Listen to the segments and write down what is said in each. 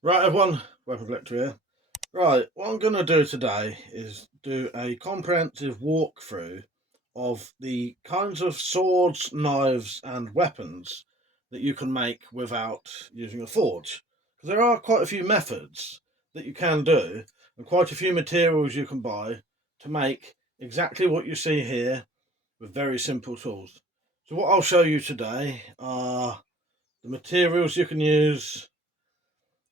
Right, everyone, WeaponCollector here. Right, what I'm going to do today is do a comprehensive walkthrough of the kinds of swords, knives, and weapons that you can make without using a forge. Because there are quite a few methods that you can do, and quite a few materials you can buy to make exactly what you see here with very simple tools. So, what I'll show you today are the materials you can use,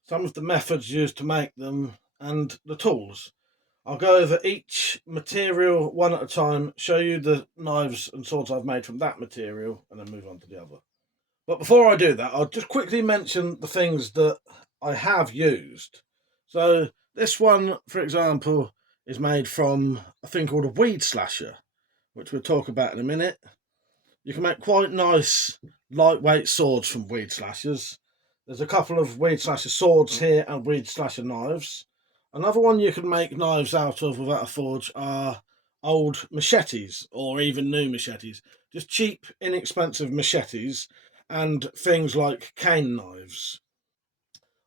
some of the methods used to make them, and the tools. I'll go over each material one at a time, show you the knives and swords I've made from that material, and then move on to the other. But before I do that, I'll just quickly mention the things that I have used. So, this one, for example, is made from a thing called a weed slasher, which we'll talk about in a minute. You can make quite nice lightweight swords from weed slashers. There's a couple of weed slasher swords here and weed slasher knives. Another one you can make knives out of without a forge are old machetes or even new machetes. Just cheap, inexpensive machetes and things like cane knives.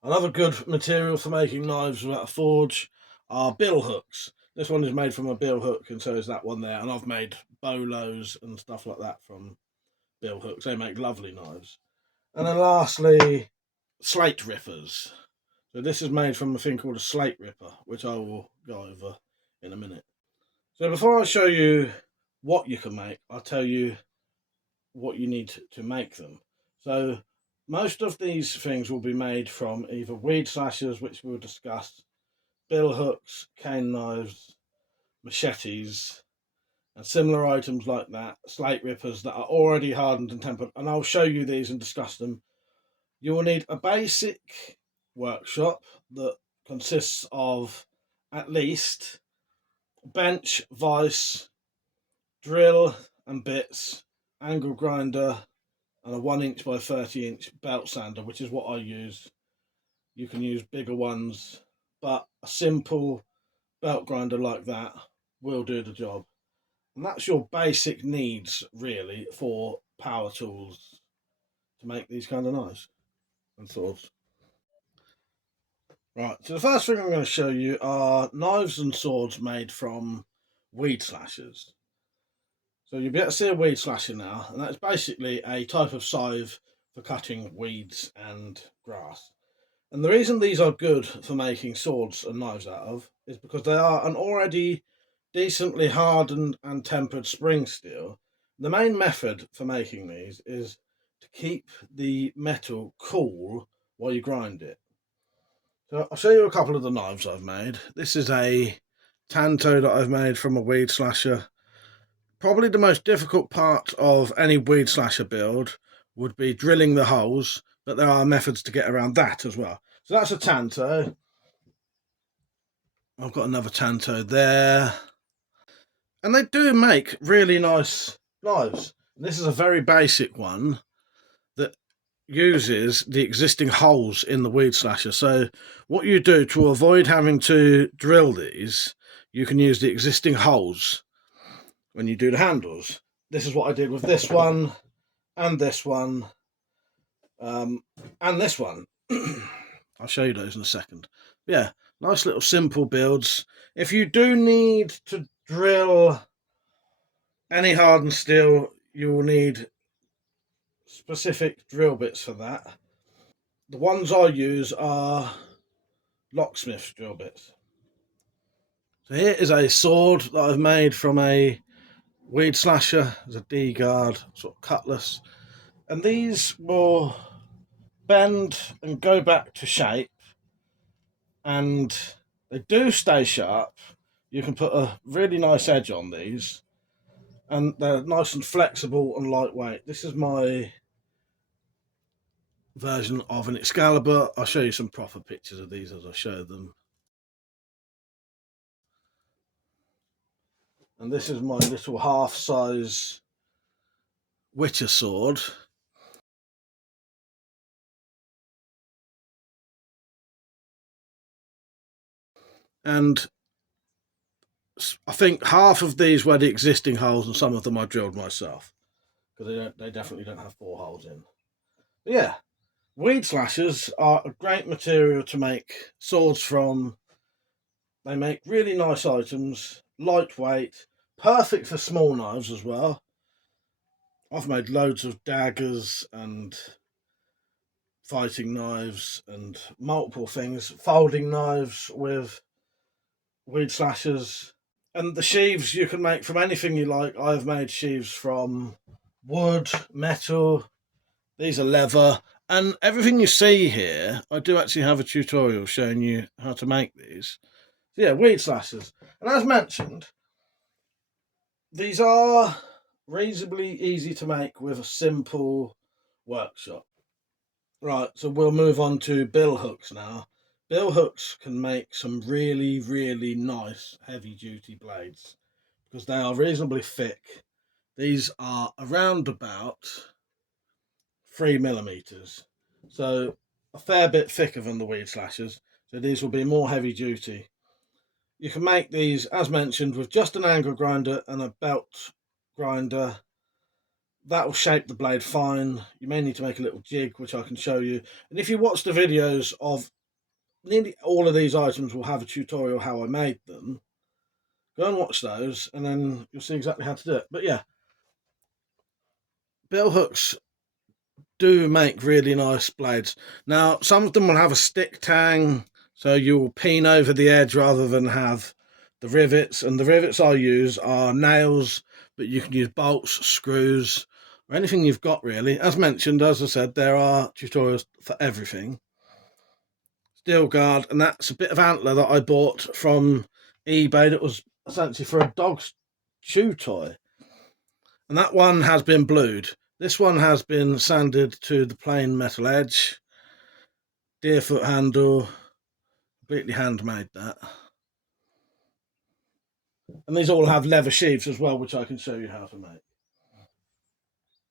Another good material for making knives without a forge are bill hooks. This one is made from a bill hook, and so is that one there. And I've made bolos and stuff like that from bill hooks. They make lovely knives. And then lastly, slate rippers. So this is made from a thing called a slate ripper, which I will go over in a minute. So before I show you what you can make, I'll tell you what you need to make them. So most of these things will be made from either weed slashers, which we'll discuss, bill hooks, cane knives, machetes, and similar items like that, slate rippers that are already hardened and tempered. And I'll show you these and discuss them. You will need a basic workshop that consists of at least bench, vise, drill and bits, angle grinder, and a 1 inch by 30 inch belt sander, which is what I use. You can use bigger ones, but a simple belt grinder like that will do the job. And that's your basic needs, really, for power tools to make these kind of knives and swords. Right, so the first thing I'm going to show you are knives and swords made from weed slashers. So you'll be able to see a weed slasher now, and that's basically a type of scythe for cutting weeds and grass. And the reason these are good for making swords and knives out of is because they are an already decently hardened and tempered spring steel. The main method for making these is to keep the metal cool while you grind it. So I'll show you a couple of the knives I've made. This is a tanto that I've made from a weed slasher. Probably the most difficult part of any weed slasher build would be drilling the holes, but there are methods to get around that as well. So that's a tanto. I've got another tanto there. And they do make really nice knives. This is a very basic one that uses the existing holes in the weed slasher. So what you do to avoid having to drill these, you can use the existing holes when you do the handles. This is what I did with this one and this one and this one. I'll show you those in a second. Yeah, nice little simple builds. If you do need to drill any hardened steel, you will need specific drill bits for that. The ones I use are locksmith drill bits. So here is a sword that I've made from a weed slasher. It's a D-guard sort of cutlass. And these will bend and go back to shape, and they do stay sharp. You can put a really nice edge on these, and they're nice and flexible and lightweight. This is my version of an Excalibur. I'll show you some proper pictures of these as I show them. And this is my little half-size Witcher sword. And I think half of these were the existing holes, and some of them I drilled myself because they definitely don't have 4 holes in. But yeah, Weed slashers are a great material to make swords from. They make really nice items, lightweight, perfect for small knives as well. I've made loads of daggers and fighting knives and multiple things, folding knives with weed slashers. And the sheaves you can make from anything you like. I've made sheaves from wood, metal, these are leather, and everything you see here, I do actually have a tutorial showing you how to make these. So yeah, weed slashers. And as mentioned, these are reasonably easy to make with a simple workshop. Right, so we'll move on to bill hooks now. Bill hooks can make some really, really nice heavy duty blades because they are reasonably thick. These are around about 3 millimeters, so a fair bit thicker than the weed slashers. So these will be more heavy duty. You can make these, as mentioned, with just an angle grinder and a belt grinder. That will shape the blade fine. You may need to make a little jig, which I can show you. And if you watch the videos of nearly all of these items, will have a tutorial how I made them. Go and watch those, and then you'll see exactly how to do it. But yeah, bill hooks do make really nice blades. Now, some of them will have a stick tang, so you will peen over the edge rather than have the rivets. And the rivets I use are nails, but you can use bolts, screws, or anything you've got really. As mentioned, as I said, there are tutorials for everything. Steel guard, and that's a bit of antler that I bought from eBay that was essentially for a dog's chew toy. And that one has been blued. This one has been sanded to the plain metal edge. Deer foot handle, completely handmade that. And these all have leather sheaths as well, which I can show you how to make.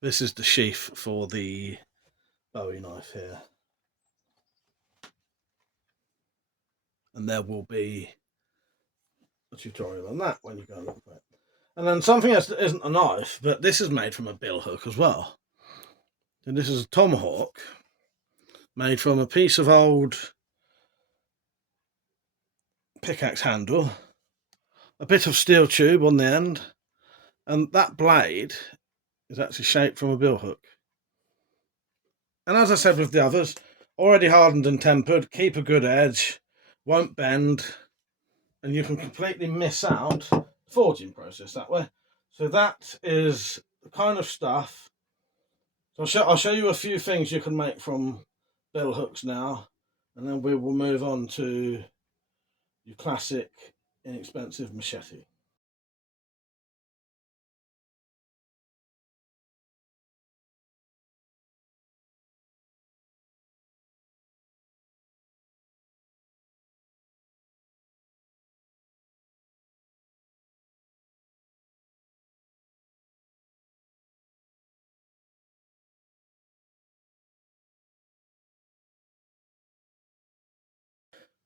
This is the sheath for the Bowie knife here. And there will be a tutorial on that when you go and look for it. And then something else that isn't a knife, but this is made from a bill hook as well. And this is a tomahawk made from a piece of old pickaxe handle, a bit of steel tube on the end, and that blade is actually shaped from a bill hook. And as I said with the others, already hardened and tempered, keep a good edge, won't bend, and you can completely miss out the forging process that way. So that is the kind of stuff. So I'll show you a few things you can make from bill hooks now, and then we will move on to your classic inexpensive machete.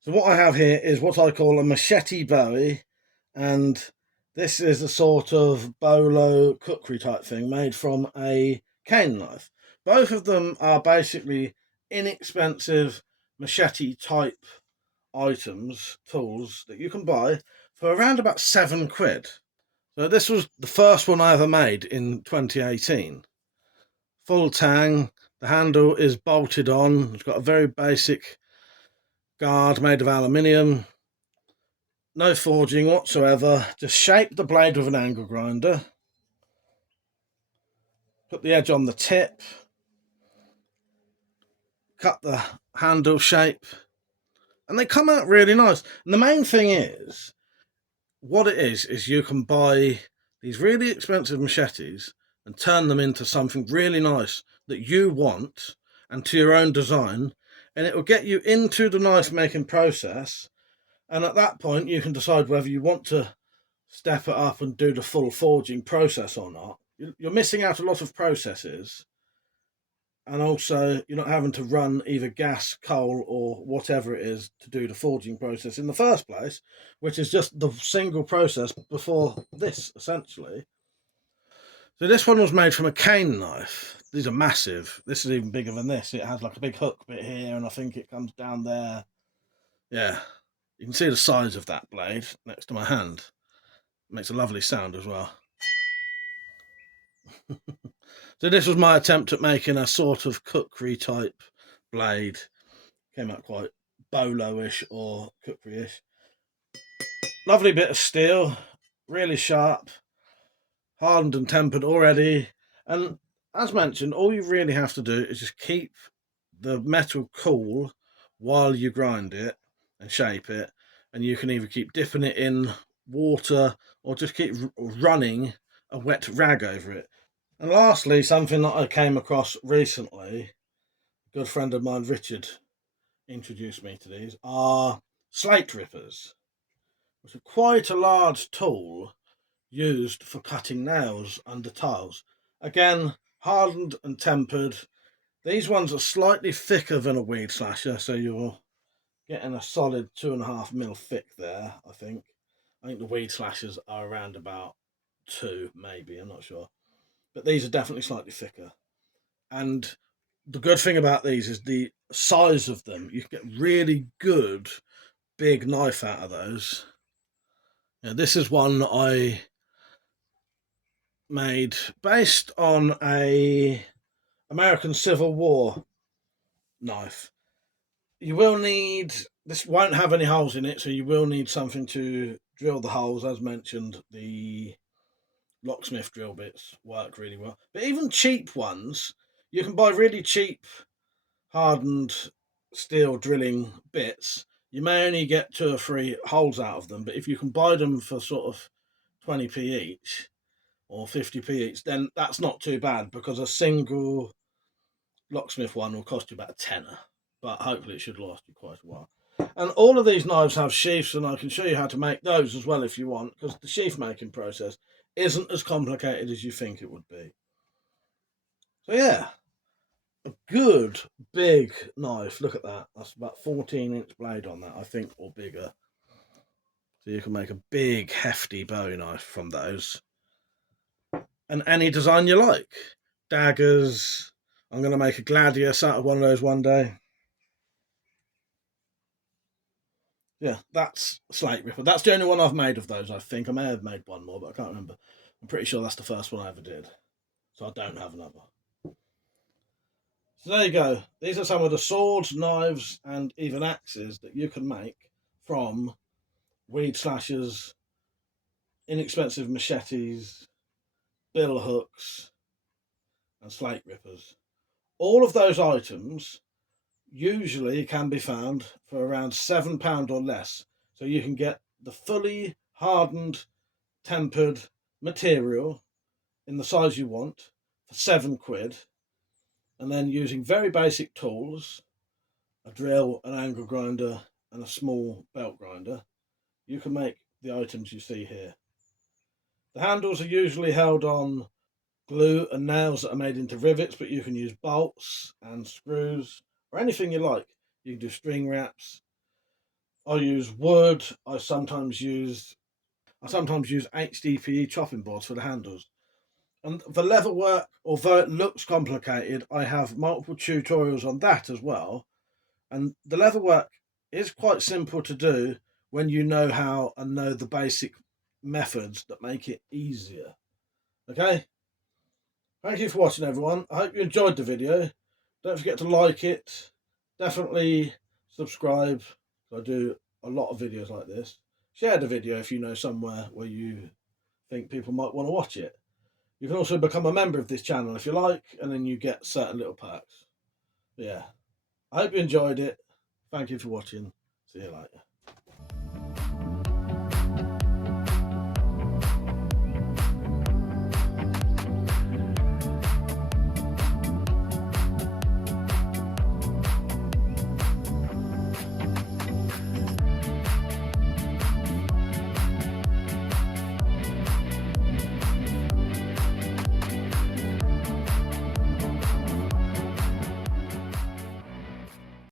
So what I have here is what I call a machete Bowie, and this is a sort of bolo cookery type thing made from a cane knife. Both of them are basically inexpensive machete type items, tools that you can buy for around about £7. So this was the first one I ever made in 2018. Full tang, the handle is bolted on, it's got a very basic guard made of aluminium. No forging whatsoever, just shape the blade with an angle grinder. Put the edge on the tip. Cut the handle shape. And they come out really nice. And the main thing is, what it is you can buy these really expensive machetes and turn them into something really nice that you want and to your own design. And it will get you into the knife making process. And at that point, you can decide whether you want to step it up and do the full forging process or not. You're missing out a lot of processes, and also you're not having to run either gas, coal, or whatever it is to do the forging process in the first place, which is just the single process before this, essentially. So this one was made from a cane knife. these are massive. This is even bigger than this. It has like a big hook bit here, and I think it comes down there. Yeah, you can see the size of that blade next to my hand. It makes a lovely sound as well. So this was my attempt at making a sort of cookery type blade. Came out quite bolo-ish or cookery-ish. Lovely bit of steel, really sharp, hardened and tempered already. And as mentioned, all you really have to do is just keep the metal cool while you grind it and shape it. And you can either keep dipping it in water or just keep running a wet rag over it. And lastly, something that I came across recently, a good friend of mine, Richard, introduced me to these, are slate rippers, which are quite a large tool used for cutting nails under tiles. Again, hardened and tempered. These ones are slightly thicker than a weed slasher, so you're getting a solid 2.5 mm thick there, I think. I think the weed slashers are around about 2, maybe, I'm not sure. But these are definitely slightly thicker. And the good thing about these is the size of them. You can get really good big knife out of those. Now, this is one I made based on a American Civil War knife. You will need, this won't have any holes in it, so you will need something to drill the holes. As mentioned, the locksmith drill bits work really well. But even cheap ones, you can buy really cheap hardened steel drilling bits. You may only get 2 or 3 holes out of them, but if you can buy them for sort of 20p each or 50p each, then that's not too bad, because a single locksmith one will cost you about a tenner, but hopefully it should last you quite a while. And all of these knives have sheaths, and I can show you how to make those as well if you want, because the sheath making process isn't as complicated as you think it would be. So yeah, a good big knife. Look at that. That's about 14-inch blade on that, I think, or bigger. So you can make a big, hefty bowie knife from those. And any design you like. Daggers. I'm going to make a gladius out of one of those one day. Yeah, that's Slate Ripper. That's the only one I've made of those, I think. I may have made one more, but I can't remember. I'm pretty sure that's the first one I ever did. So I don't have another. So there you go. These are some of the swords, knives, and even axes that you can make from weed slashers, inexpensive machetes, bill hooks, and slate rippers. All of those items usually can be found for around £7 or less. So you can get the fully hardened, tempered material in the size you want for £7. And then using very basic tools, a drill, an angle grinder, and a small belt grinder, you can make the items you see here. The handles are usually held on glue and nails that are made into rivets, but you can use bolts and screws or anything you like. You can do string wraps. I use wood. I sometimes use HDPE chopping boards for the handles. And the leather work, although it looks complicated, I have multiple tutorials on that as well. And the leather work is quite simple to do when you know how and know the basic methods that make it easier. Okay? Thank you for watching, everyone. I hope you enjoyed the video. Don't forget to like it. Definitely subscribe. I do a lot of videos like this. Share the video if you know somewhere where you think people might want to watch it. You can also become a member of this channel if you like, and then you get certain little perks. But yeah, I hope you enjoyed it. Thank you for watching. See you later.